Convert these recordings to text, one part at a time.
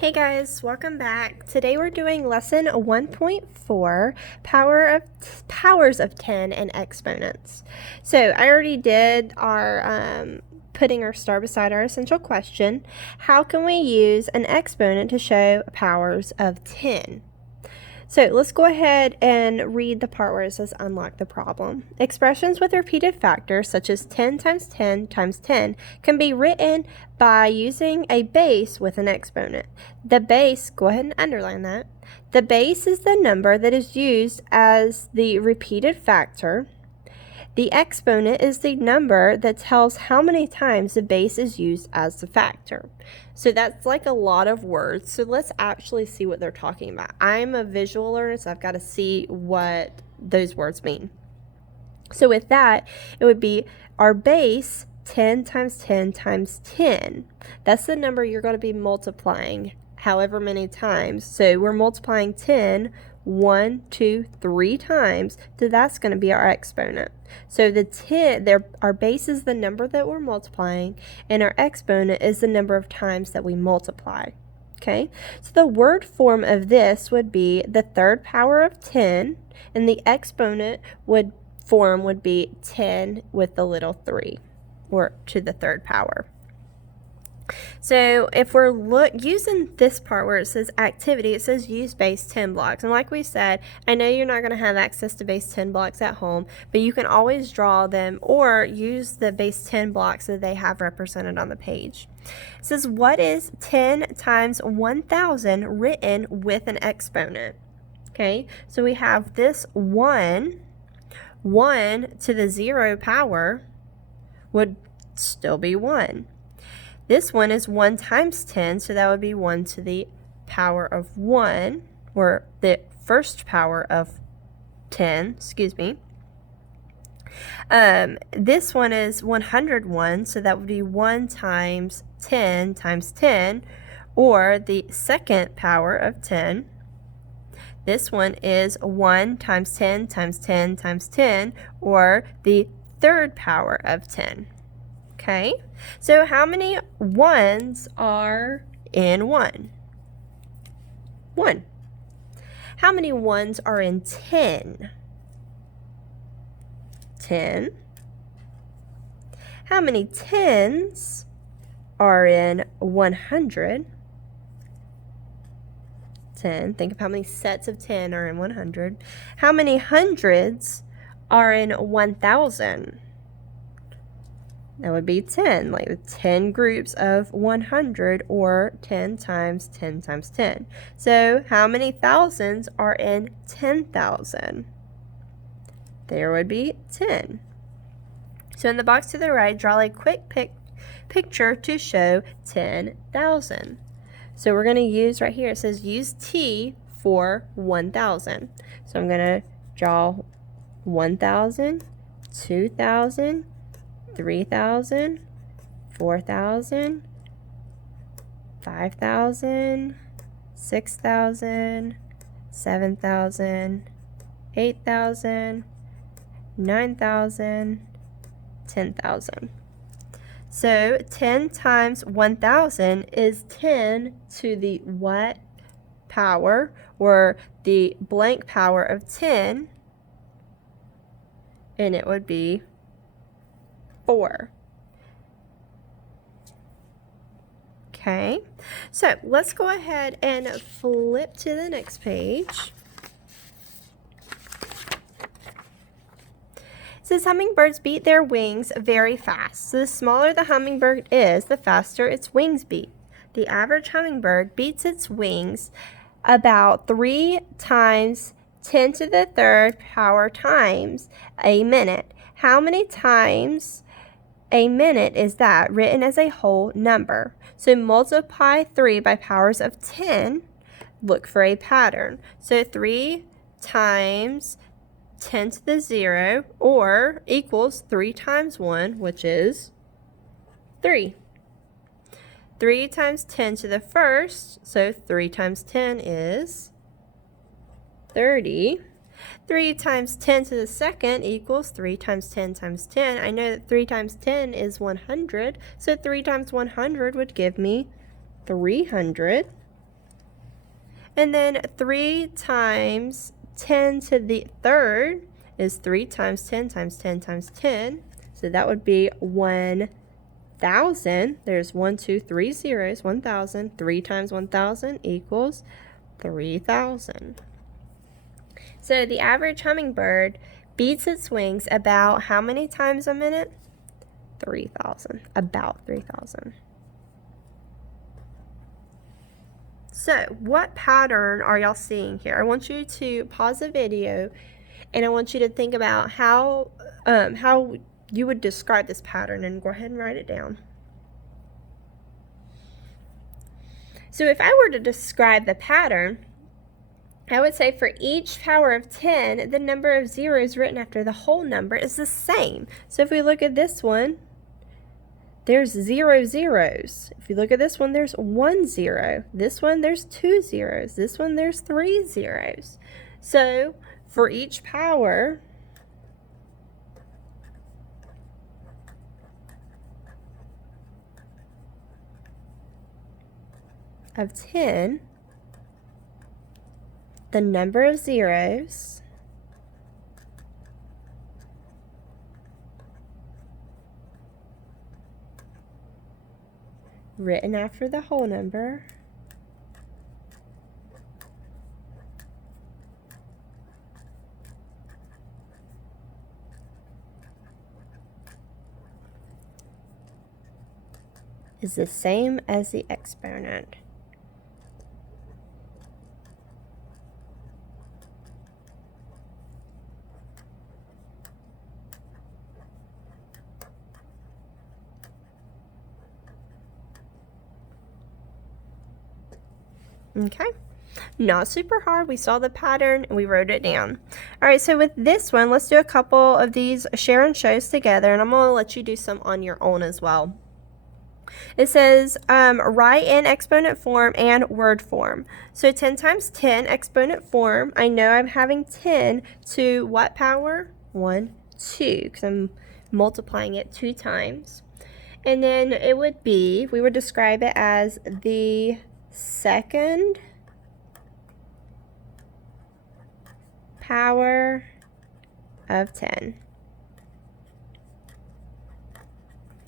Hey guys, welcome back. Today we're doing lesson 1.4, powers of 10 and exponents. So I already did our putting our star beside our essential question. How can we use an exponent to show powers of 10? So let's go ahead and read the part where it says unlock the problem. Expressions with repeated factors such as 10 times 10 times 10 can be written by using a base with an exponent. The base, go ahead and underline that. The base is the number that is used as the repeated factor. The exponent is the number that tells how many times the base is used as the factor. So that's like a lot of words. So let's actually see what they're talking about. I'm a visual learner, so I've got to see what those words mean. So with that, it would be our base 10 times 10 times 10. That's the number you're going to be multiplying however many times. So we're multiplying 10 1, 2, 3 times, so that's going to be our exponent. So the 10, our base is the number that we're multiplying, and our exponent is the number of times that we multiply. Okay, so the word form of this would be the third power of 10, and the exponent would be 10 with the little 3, or to the third power. So if we're using this part where it says activity, it says use base 10 blocks. And like we said, I know you're not going to have access to base 10 blocks at home, but you can always draw them or use the base 10 blocks that they have represented on the page. It says, what is 10 times 1,000 written with an exponent? Okay, so we have this 1 to the 0 power would still be 1. This one is 1 times 10, so that would be 1 to the power of 1, or the first power of 10, excuse me. This one is 101, so that would be 1 times 10 times 10, or the second power of 10. This one is 1 times 10 times 10 times 10, or the third power of 10. Okay, so how many ones are in 1? 1. How many ones are in 10? 10. How many tens are in 100? 10. Think of how many sets of 10 are in 100. How many hundreds are in 1,000? That would be 10, like the 10 groups of 100, or 10 times 10 times 10. So how many thousands are in 10,000? There would be 10. So in the box to the right, draw a quick picture to show 10,000. So we're going to use right here, it says use T for 1,000. So I'm going to draw 1,000, 2,000, 3,000, 4,000, 5,000, 6,000, 7,000, 8,000, 9,000, 10,000. So 10 times 1,000 is 10 to the what power, or the blank power of 10, and it would be 4. Okay, so let's go ahead and flip to the next page. It says hummingbirds beat their wings very fast. So the smaller the hummingbird is, the faster its wings beat. The average hummingbird beats its wings about 3 times 10 to the third power times a minute. How many times a minute is that written as a whole number? So multiply 3 by powers of 10. Look for a pattern. So 3 times 10 to the 0, or equals 3 times 1, which is 3. 3 times 10 to the first, so 3 times 10 is 30. 3 times 10 to the second equals 3 times 10 times 10. I know that 3 times 10 is 100, so 3 times 100 would give me 300. And then 3 times 10 to the third is 3 times 10 times 10 times 10. So that would be 1,000. There's 1, 2, 3 zeros, 1,000. 3 times 1,000 equals 3,000. So the average hummingbird beats its wings about how many times a minute? 3,000. About 3,000. So what pattern are y'all seeing here? I want you to pause the video and I want you to think about how you would describe this pattern, and go ahead and write it down. So if I were to describe the pattern, I would say for each power of 10, the number of zeros written after the whole number is the same. So if we look at this one, there's 0 zeros. If you look at this one, there's 1 0. This one, there's 2 zeros. This one, there's 3 zeros. So for each power of 10, the number of zeros written after the whole number is the same as the exponent. Okay, not super hard. We saw the pattern and we wrote it down. All right, so with this one, let's do a couple of these share and shows together, and I'm going to let you do some on your own as well. It says write in exponent form and word form. So 10 times 10 exponent form, I know I'm having 10 to what power? 1, 2, because I'm multiplying it 2 times. And then it would be, we would describe it as the second power of 10.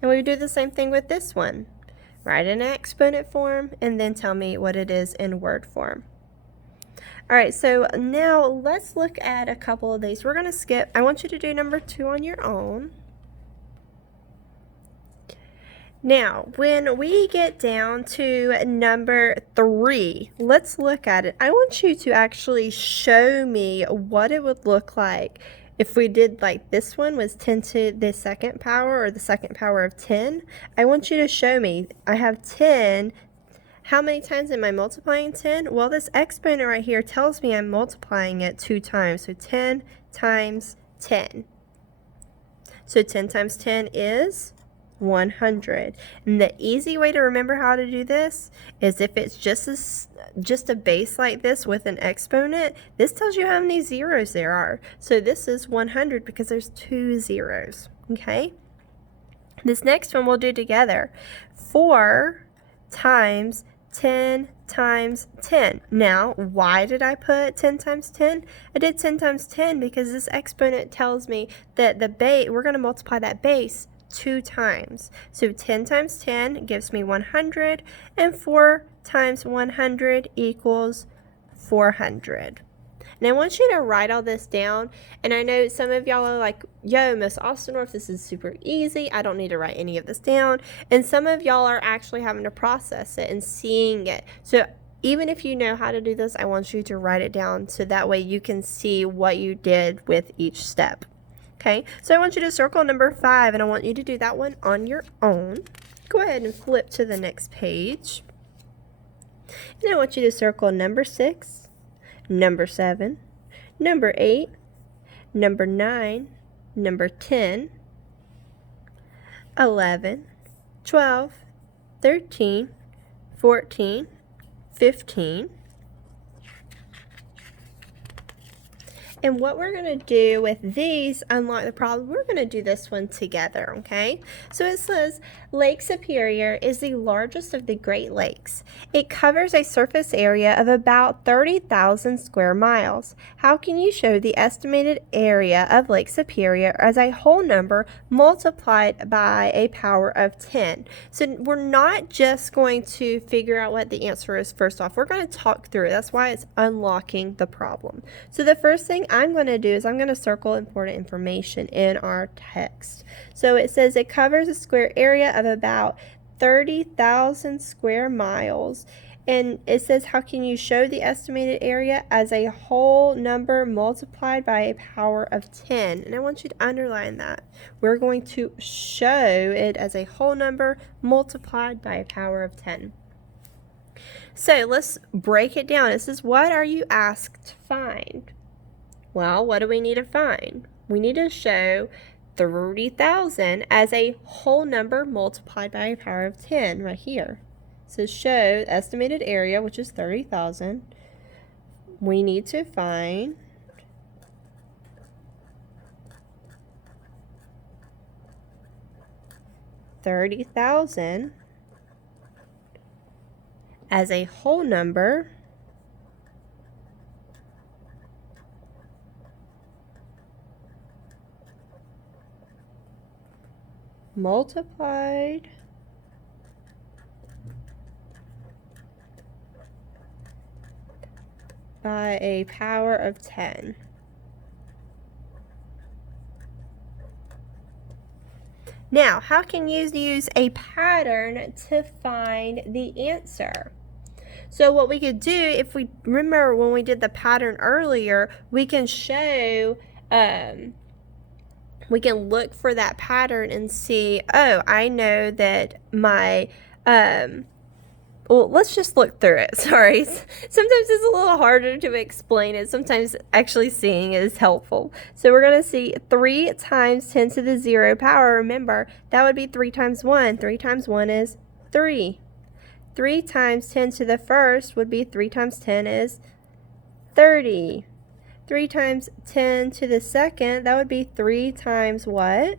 And we would do the same thing with this one. Write in exponent form and then tell me what it is in word form. All right, so now let's look at a couple of these. We're going to skip. I want you to do number 2 on your own. Now, when we get down to number 3, let's look at it. I want you to actually show me what it would look like if we did like this one was 10 to the second power, or the second power of 10. I want you to show me. I have 10. How many times am I multiplying 10? Well, this exponent right here tells me I'm multiplying it 2 times. So 10 times 10. So 10 times 10 is 100. And the easy way to remember how to do this is if it's just a base like this with an exponent, this tells you how many zeros there are. So this is 100 because there's 2 zeros. Okay? This next one we'll do together. 4 times 10 times 10. Now, why did I put 10 times 10? I did 10 times 10 because this exponent tells me that the base, we're going to multiply that base 2 times. So 10 times 10 gives me 100, and 4 times 100 equals 400. And I want you to write all this down. And I know some of y'all are like, yo, Miss Austin, this is super easy. I don't need to write any of this down. And some of y'all are actually having to process it and seeing it. So even if you know how to do this, I want you to write it down so that way you can see what you did with each step. Okay, so I want you to circle number 5, and I want you to do that one on your own. Go ahead and flip to the next page. And I want you to circle number 6, number 7, number 8, number 9, number 10, 11, 12, 13, 14, 15. And what we're going to do with these, unlock the problem, we're going to do this one together, okay? So it says, Lake Superior is the largest of the Great Lakes. It covers a surface area of about 30,000 square miles. How can you show the estimated area of Lake Superior as a whole number multiplied by a power of 10? So we're not just going to figure out what the answer is first off. We're going to talk through it. That's why it's unlocking the problem. So the first thing I'm going to do is I'm going to circle important information in our text. So it says it covers a square area of about 30,000 square miles. And it says, how can you show the estimated area as a whole number multiplied by a power of 10? And I want you to underline that. We're going to show it as a whole number multiplied by a power of 10. So let's break it down. It says, what are you asked to find? Well, what do we need to find? We need to show 30,000 as a whole number multiplied by a power of 10 right here. So show estimated area, which is 30,000. We need to find 30,000 as a whole number multiplied by a power of 10. Now, how can you use a pattern to find the answer? So what we could do, if we remember when we did the pattern earlier, we can show, we can look for that pattern and see, oh, I know that my, well, let's just look through it. Sorry. Sometimes it's a little harder to explain it. Sometimes actually seeing is helpful. So we're going to see 3 times 10 to the 0 power. Remember, that would be 3 times 1. 3 times 1 is 3. 3 times 10 to the first would be 3 times 10 is 30. 3 times 10 to the second, that would be 3 times what?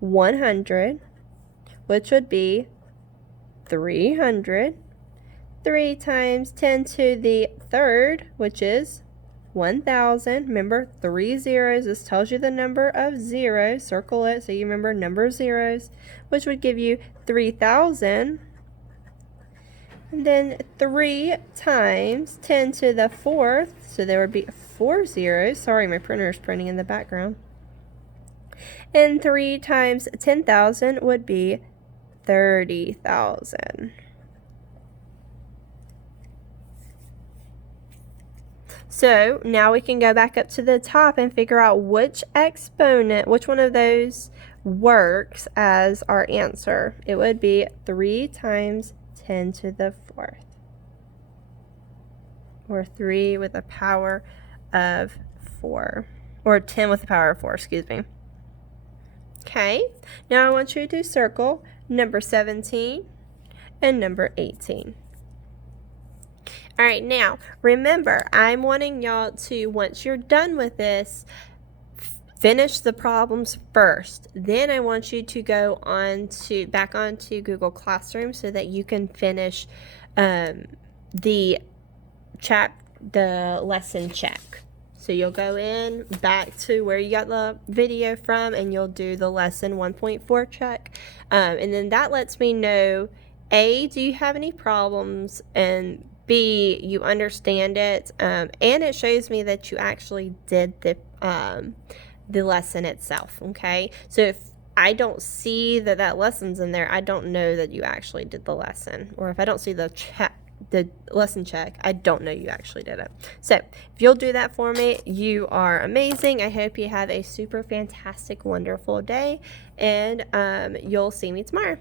100, which would be 300. 3 times 10 to the third, which is 1,000. Remember, 3 zeros. This tells you the number of zeros. Circle it so you remember number of zeros, which would give you 3,000. And then 3 times 10 to the fourth, so there would be 4 zeros. Sorry, my printer is printing in the background. And 3 times 10,000 would be 30,000. So now we can go back up to the top and figure out which exponent, which one of those works as our answer. It would be 3 times 10 to the fourth, or 3 with a power of 4, or 10 with the power of 4, excuse me. Okay, now I want you to circle number 17 and number 18. All right, now remember, I'm wanting y'all to, once you're done with this, finish the problems first. Then I want you to go on to back onto Google Classroom so that you can finish the lesson check. So you'll go in back to where you got the video from and you'll do the lesson 1.4 check. And then that lets me know, A, do you have any problems? And B, you understand it. And it shows me that you actually did the lesson itself, okay? So if I don't see that lesson's in there, I don't know that you actually did the lesson. Or if I don't see the lesson check, I don't know you actually did it. So if you'll do that for me, you are amazing. I hope you have a super fantastic, wonderful day, and you'll see me tomorrow.